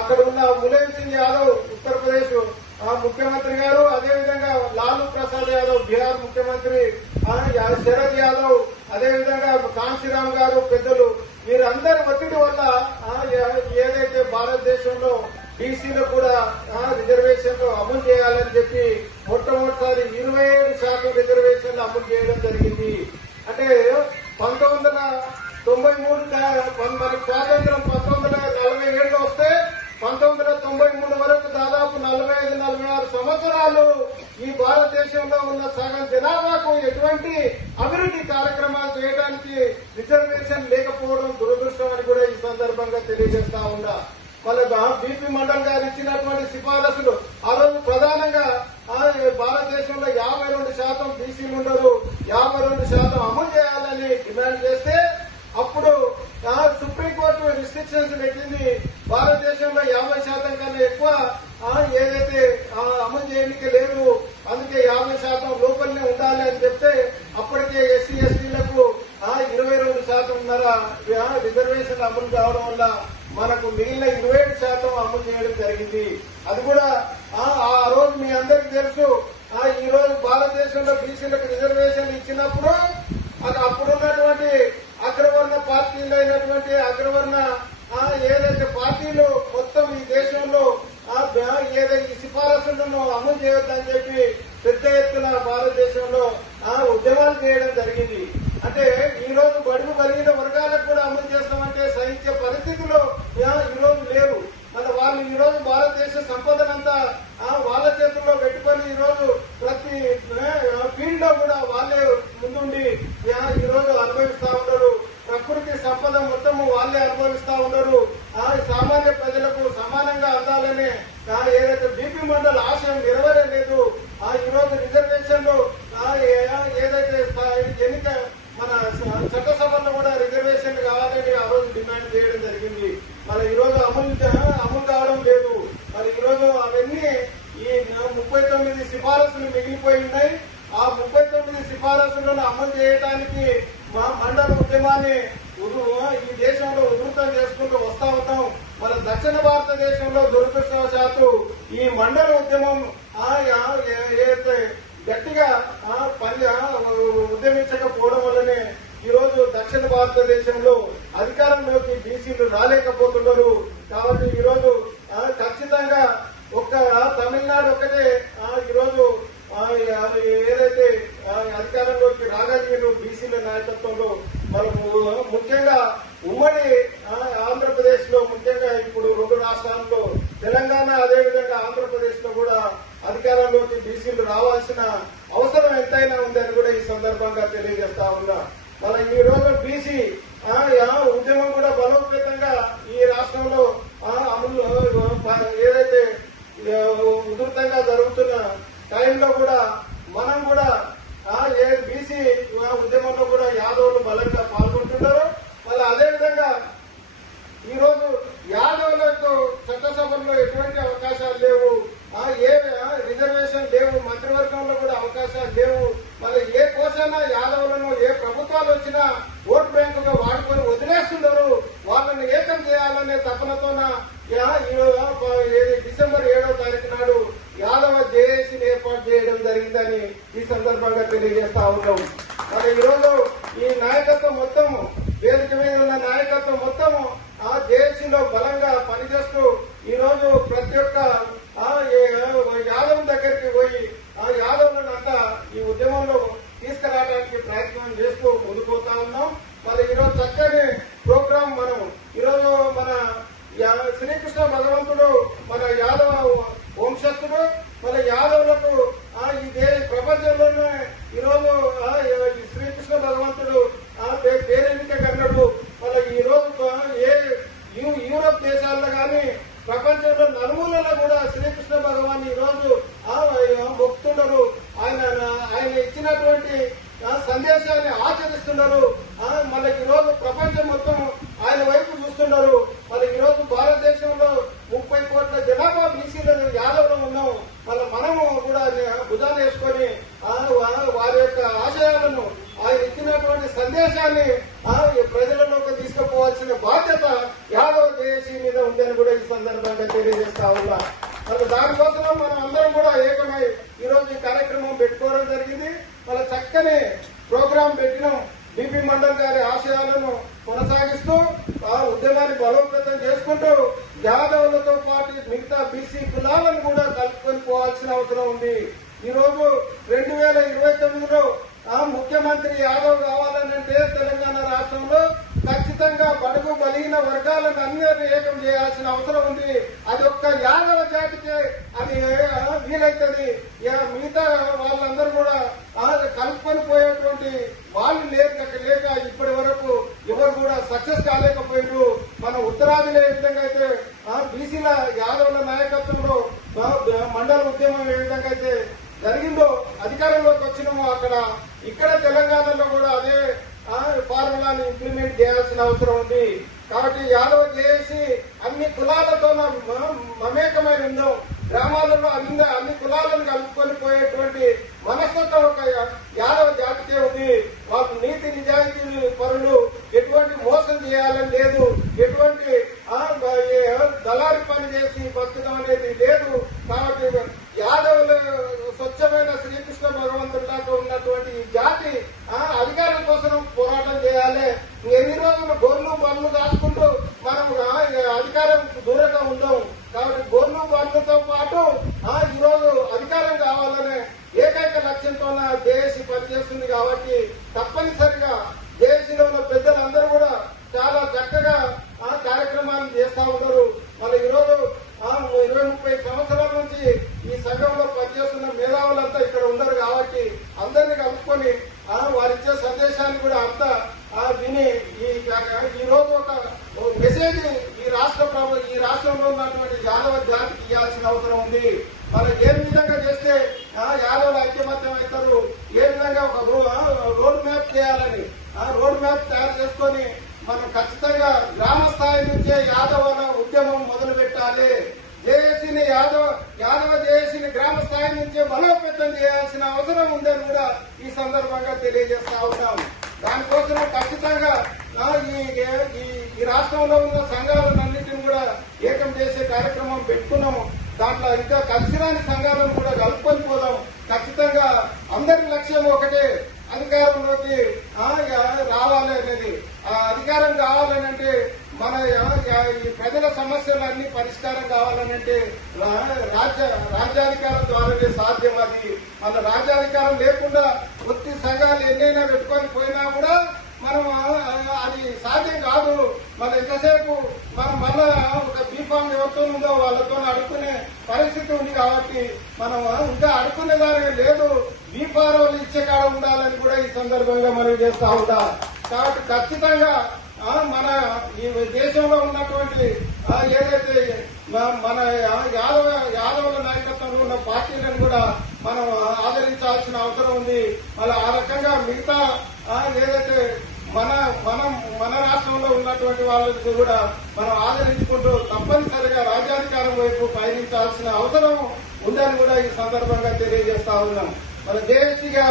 అక్కడ ఉన్న ములాయం సింగ్ యాదవ్ ఉత్తరప్రదేశ్ ముఖ్యమంత్రి గారు, అదేవిధంగా లాలూ ప్రసాద్ యాదవ్ బీహార్ ముఖ్యమంత్రి, శరద్ యాదవ్, అదేవిధంగా కాంశీరామ్ గారు పెద్దలు, వీరందరి ఒత్తిడి వల్ల ఏదైతే భారతదేశంలో బీసీలో కూడా రిజర్వేషన్లు అమలు చేయాలని చెప్పి మొట్టమొదటిసారి 27% రిజర్వేషన్లు అమలు చేయడం జరిగింది. అంటే 1993 మనకు స్వాతంత్రం 1947లో వస్తే 1993 వరకు దాదాపు 45-46 సంవత్సరాలు ఈ భారతదేశంలో ఉన్న సగం జనాభాకు ఎటువంటి అభివృద్ధి కార్యక్రమాలు చేయడానికి రిజర్వేషన్ లేకపోవడం దురదృష్టం అని కూడా ఈ సందర్భంగా తెలియజేస్తా ఉన్నా. మళ్ళీ బీపీ మండల్ గారు ఇచ్చినటువంటి సిఫారసులు ఆ రోజు ప్రధానంగా భారతదేశంలో 52% బీసీలు ఉండరు, 52% అమలు చేయాలని డిమాండ్ చేస్తే అప్పుడు సుప్రీంకోర్టు రిస్ట్రిక్షన్స్ పెట్టింది. భారతదేశంలో 50% కన్నా ఎక్కువ ఏదైతే అమలు చేయడానికి లేదు, అందుకే 50% లోపలనే ఉండాలి అని చెప్తే అప్పటికే ఎస్సీ ఎస్టీలకు 22% రిజర్వేషన్ అమలు కావడం వల్ల మనకు మిగిలిన 27% అమలు చేయడం జరిగింది. అది కూడా ఆ రోజు మీ అందరికీ తెలుసు. ఈ రోజు భారతదేశంలో బీసీలకు రిజర్వేషన్ ఇచ్చినప్పుడు అప్పుడున్నటువంటి అగ్రవర్ణ పార్టీలు అయినటువంటి అగ్రవర్ణ ఏదైతే పార్టీలు మొత్తం ఈ దేశంలో ఏదైతే ఈ సిఫారసులను అమలు చేయొద్దని చెప్పి పెద్ద ఎత్తున భారతదేశంలో ఉద్యమాలు చేయడం జరిగింది. అంటే ఈ రోజు బడుగు కలిగిన వర్గాలకు కూడా అమలు చేస్తామంటే సహించే పరిస్థితులు ఈ రోజు లేవు. మన వాళ్ళు ఈ రోజు భారతదేశ సంపదనంతా వాళ్ళ చేతుల్లో పెట్టుకొని ఈ రోజు ప్రతి ఫీల్డ్ లో కూడా వాళ్ళే ముందుండి ఈ రోజు అనుభవిస్తా ఉన్నారు. ప్రకృతి సంపద మొత్తం వాళ్ళే అనుభవిస్తా ఉన్నారు. సామాన్య ప్రజలకు సమానంగా అందాలనే ఏదైతే బీపీ మండల్ ఆశయం నెరవేరలేదు. ఈ రోజు రిజర్వేషన్లు ఏదైతే ఎన్నిక మన చట్టసభల్లో కూడా రిజర్వేషన్ కావాలని ఆ రోజు డిమాండ్ చేయడం జరిగింది. మరి ఈ రోజు అమలు కావడం లేదు. మరి ఈ రోజు అవన్నీ ఈ 39 సిఫారసులు మిగిలిపోయి ఉన్నాయి. ఆ 39 సిఫారసులను అమలు చేయడానికి మా మండల ఉద్యమాన్ని ఈ దేశంలో ఉధృతం చేసుకుంటూ వస్తా ఉన్నాం. మన దక్షిణ భారతదేశంలో దురదృష్టవశాత్తు ఈ మండల ఉద్యమం ఏదైతే గట్టిగా ఉద్యమించకపోవడం వల్లనే ఈ రోజు దక్షిణ భారతదేశంలో అధికారంలోకి బీసీలు రాలేకపోతున్నారు. కాబట్టి ఈ రోజు ఖచ్చితంగా ఒక్క తమిళనాడు ఒక్కటే ఈ రోజు ఏదైతే అధికారంలోకి రాగలిగిన బీసీల నాయకత్వంలో మనము ముఖ్యంగా ఉమ్మడి ఆంధ్రప్రదేశ్ లో ముఖ్యంగా ఇప్పుడు 2 రాష్ట్రాల్లో తెలంగాణ అదేవిధంగా ఆంధ్రప్రదేశ్ లో కూడా అధికారంలోకి బీసీలు రావాల్సిన అవసరం ఎంతైనా ఉందని కూడా ఈ సందర్భంగా తెలియజేస్తా ఉన్నా. మన ఈ రోజు బీసీ ఉద్యమం కూడా బలోపేతంగా ఈ రాష్ట్రంలో అమలు ఏదైతే ఉధృతంగా జరుగుతున్న టైంలో కూడా మనం కూడా బీసీ ఉద్యమంలో కూడా యాదవులు బలంగా పాల్గొంటున్నారు. మళ్ళీ అదేవిధంగా ఈ రోజు యాదవులకు చట్టసభల్లో ఎటువంటి అవకాశాలు లేవు, ఏ రిజర్వేషన్ లేవు, మంత్రివర్గంలో కూడా అవకాశాలు లేవు. మళ్ళీ ఏ కోసైనా యాదవులను ఏ ప్రభుత్వాలు వచ్చినా ఓటు బ్యాంకుగా వాడుకొని వదిలేస్తున్నారు. వాళ్ళని ఏకం చేయాలనే తపనతోన డిసెంబర్ 7వ తారీఖు నాడు యాదవ జేఏసీని ఏర్పాటు చేయడం జరిగిందని ఈ సందర్భంగా తెలియజేస్తా ఉన్నాం. మరి ఈరోజు ఈ నాయకత్వం మొత్తం వేదిక మీద ఉన్న నాయకత్వం మొత్తం జేఏసీలో బలంగా పనిచేస్తూ ఈ రోజు ప్రతి ఒక్క యాదవ్ దగ్గరికి పోయి యాదవులను అంతా ఈ ఉద్యమంలో తీసుకురావడానికి ప్రయత్నం చేస్తూ ముందుకుపోతా ఉన్నాం. మరి ఈరోజు చక్కని ప్రోగ్రాం మనం ఈరోజు మన శ్రీకృష్ణ భగవంతుడు మన యాదవ వంశస్థుడు. మన యాదవులకు ఈ ప్రపంచంలోనే ఈరోజు శ్రీకృష్ణ భగవంతుడు పేరెన్నిక కన్నాడు. మన ఈ రోజు యూరోప్ దేశాల్లో కానీ ప్రపంచంలో నలుమూలలో కూడా శ్రీకృష్ణ భగవాన్ ఈ రోజు మొక్కుతున్నారు. ఆయన ఇచ్చినటువంటి సందేశాన్ని ఆచరిస్తున్నారు. మనకి ఈ రోజు ప్రపంచం మొత్తం ఆయన వైపు చూస్తున్నారు. మరి ఈ రోజు భారతదేశంలో 30 కోట్ల జనాభా బీసీలు యాదవ్లో ఉన్నాం. మళ్ళీ మనము కూడా భుజాలు వేసుకొని వారి యొక్క ఆశయాలను ఆయన ఇచ్చినటువంటి సందేశాన్ని ప్రజలలోకి తీసుకుపోవాల్సిన బాధ్యత యాదవ్ జేఏసీ మీద ఉందని కూడా ఈ సందర్భంగా సందర్భంగా తెలియజేస్తా ఉన్నా. మరి దానికోసం మనం అందరం కూడా ఏకమై ఈరోజు ఈ కార్యక్రమం పెట్టుకోవడం జరిగింది. వాళ్ళ చక్కని ప్రోగ్రాం పెట్టినాం. బీపీ మండల్ గారి ఆశయాలను కొనసాగిస్తూ ఆ ఉద్యమాన్ని బలోపేతం చేసుకుంటూ యాదవులతో పాటు మిగతా బీసీ కులాలను కూడా కలుపుకొని పోవాల్సిన అవసరం ఉంది. ఈ రోజు 2029లో ముఖ్యమంత్రి యాదవ్ కావాలనంటే తెలంగాణ రాష్ట్రంలో ఖచ్చితంగా బడుగు బలహీన వర్గాలను అందరినీ ఏకం చేయాల్సిన అవసరం ఉంది. అది ఒక్క యాదవ జాతికే అది వీలైతుంది. మిగతా వాళ్ళందరూ కూడా కలుపుకొని పోయేటువంటి వాళ్ళు లేక ఇప్పటి వరకు ఎవరు కూడా సక్సెస్ కాలేకపోయారు. మన ఉత్తరాదిలో ఏ విధంగా అయితే బీసీల యాదవుల నాయకత్వంలో మండల ఉద్యమం ఏ విధంగా అయితే జరిగిందో అధికారంలోకి వచ్చినామో ఇక్కడ తెలంగాణలో కూడా అదే ఫార్ములాని ఇంప్లిమెంట్ చేయాల్సిన అవసరం ఉంది. కాబట్టి యాదవ్ చేసి అన్ని కులాలతో మమేకమై ఉందాం. గ్రామాలలో అన్ని కులాలను కలుపుకొని పోయేటువంటి మనస్తత్వం ఒక యాదవ జాతికే ఉంది. వాళ్ళు నీతి నిజాయితీ పరులు, ఎటువంటి మోసం చేయాలని లేదు, ఎటువంటి దళారి పని చేసి బతకడం అనేది లేదు. కాబట్టి యాదవులు స్వచ్ఛమైన శ్రీకృష్ణ భగవంతుడిలాగా ఉన్నటువంటి ఈ జాతి అధికారం కోసం పోరాటం చేయాలి. ఎన్ని రోజులు గొర్రెలు బళ్ళు దాచుకుంటూ మనం అధికారం దూరంగా ఉందాం. కాబట్టి గొర్రెలు బళ్ళతో పాటు ఈరోజు అధికారం కావాలనే ఏకైక లక్ష్యంతో జేఏసీ పనిచేస్తుంది. కాబట్టి తప్పనిసరిగా జేఏసీలో ఉన్న పెద్దలందరూ కూడా చాలా చక్కగా కార్యక్రమాలు చేస్తా ఉన్నారు. మన ఈరోజు 20-30 సంవత్సరాల నుంచి ఈ సంఘంలో పనిచేస్తున్న మేధావులంతా ఇక్కడ ఉన్నారు. కాబట్టి అందరినీ కలుపుకొని వారిచ్చే సందేశాన్ని కూడా అంతా విని ఈ రోజు ఒక మెసేజ్ ఈ రాష్ట్రంలో ఉన్నటువంటి యాదవ జాతికి ఇవ్వాల్సిన అవసరం ఉంది. మనం ఏ విధంగా చేస్తే యాదవులు ఐక్యమత్యం అవుతారు, ఏ విధంగా ఒక రోడ్ మ్యాప్ చేయాలని రోడ్ మ్యాప్ తయారు చేసుకొని మనం ఖచ్చితంగా గ్రామ స్థాయి నుంచే యాదవ ఉద్యమం మొదలు పెట్టాలి. జేఏసీని యాదవ జేఏసీని గ్రామ స్థాయి నుంచే బలోపేతం చేయాల్సిన అవసరం ఉందని కూడా ఈ సందర్భంగా తెలియజేస్తా ఉన్నాం. దానికోసం ఖచ్చితంగా ఈ రాష్ట్రంలో ఉన్న సంఘాలన్నింటినీ కూడా ఏకం చేసే కార్యక్రమం పెట్టుకున్నాము. దాంట్లో ఇంకా కలిసిరాని సంఘాలను కూడా కలుపుకొని పోదాం. ఖచ్చితంగా అందరి లక్ష్యం ఒకటే, అధికారంలోకి రావాలి అనేది. అధికారం కావాలనంటే మన ఈ ప్రజల సమస్యలన్నీ పరిష్కారం కావాలనంటే రాజ్యాధికారం ద్వారానే సాధ్యం. అది మన రాజ్యాధికారం లేకుండా వృత్తి సంఘాలు ఎన్నైనా పెట్టుకొని పోయినా కూడా మనం అది సాధ్యం కాదు. మన ఎంతసేపు మనం మళ్ళా ఒక బీఫామ్ ఎవరితో ఉందో వాళ్ళతో అడుక్కునే పరిస్థితి ఉంది. కాబట్టి మనం ఇంకా అడుక్కునే దాని లేదు, బీఫారోలు ఇచ్చే కాడ ఉండాలని కూడా ఈ సందర్భంగా మనం చేస్తా ఉంటాం. కాబట్టి ఖచ్చితంగా మన ఈ దేశంలో ఉన్నటువంటి ఏదైతే మన యాదవుల నాయకత్వంలో ఉన్న పార్టీలను కూడా మనం ఆదరించాల్సిన అవసరం ఉంది. మళ్ళీ ఆ రకంగా మిగతా ఏదైతే మన రాష్ట్రంలో ఉన్నటువంటి వాళ్ళకి కూడా మనం ఆదరించుకుంటూ తప్పనిసరిగా రాజ్యాధికారం వైపు పయనించాల్సిన అవసరం ఉందని కూడా ఈ సందర్భంగా తెలియజేస్తా ఉన్నాం. మన జేఏసీగా